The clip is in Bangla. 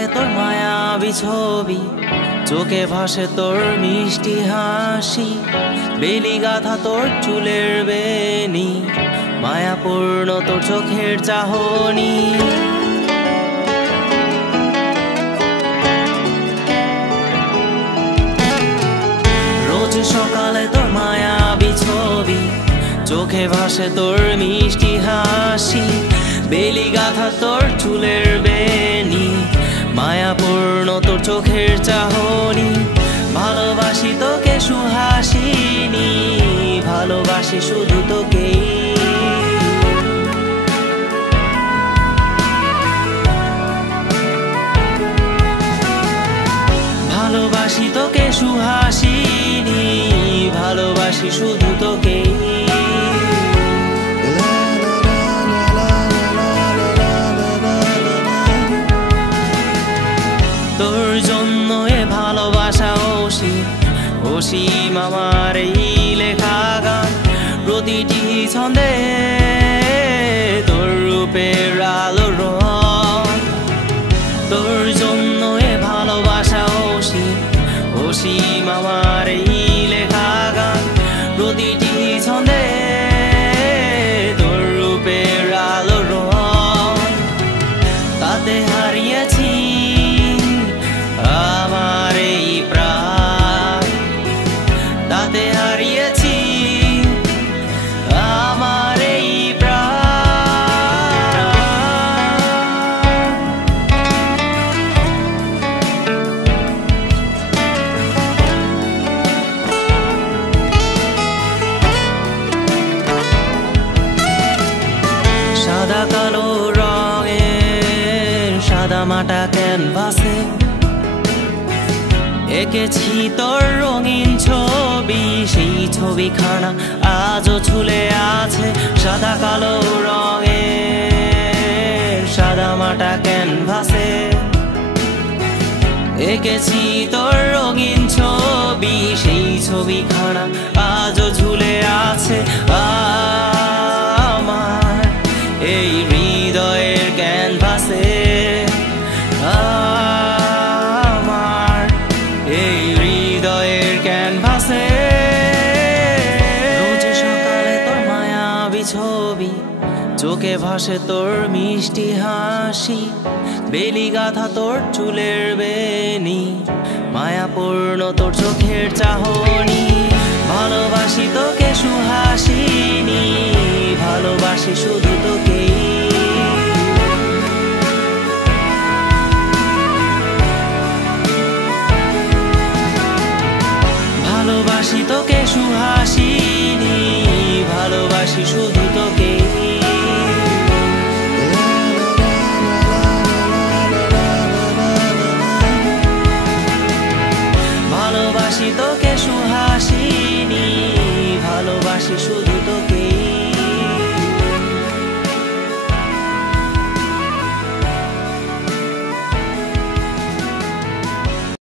সকালে তোর মায়াবী ছবি, চোখে ভাসে তোর মিষ্টি হাসি, বেলি গাথা তোর চুলের বেনি, মায়াপূর্ণ তোর চোখের চাহনি। রোজ সকালে তোর মায়াবী ছবি, চোখে ভাসে তোর মিষ্টি হাসি, বেলি গাথা তোর চুলের বেনি, মায়াপূর্ণ তোর চোখের চাহনি। ভালোবাসি তোকে সুহাসিনী, ভালোবাসি শুধু তোকেই। ভালোবাসি তোকে সুহাসিনী, ভালোবাসি শুধু তোকেই। তোর জন্য এ ভালোবাসা অসীম, অসীম আমার এই লেখা গান। প্রতিটি ছন্দে তোর রূপের আলো রং। তোর জন্য এ ভালোবাসা অসীম, অসীম আমার এই লেখা গান। প্রতিটি ছন্দে তোর রূপের আলো রং। তাতে হারিয়েছি আমার এই প্রাণ, তাতে হারিয়েছি আমার এই প্রাণ। সাদা কালো রঙের সাদা মাটা ক্যানভাসে এঁকেছি তোর রঙিন ছবি, সেই ছবিখানা আজও ঝুলে আছে। সাদা কালো রঙের সাদা মাটা ক্যানভাসে এঁকেছি তোর রঙিন ছবি, সেই ছবিখানা আজও ঝুলে আছে আমার এই হৃদয়ের ক্যানভাসে। আমার এই হৃদয়ের ক্যানভাসে। রোজ সকালে তোর মায়াবী ছবি, চোখে ভাসে তোর মিষ্টি হাসি, বেলি গাথা তোর চুলের বেনি, মায়াপূর্ণ তোর চোখের চাহনি। ভালোবাসি তোকে সুহাসিনী, ভালোবাসি শুধু তোকেই।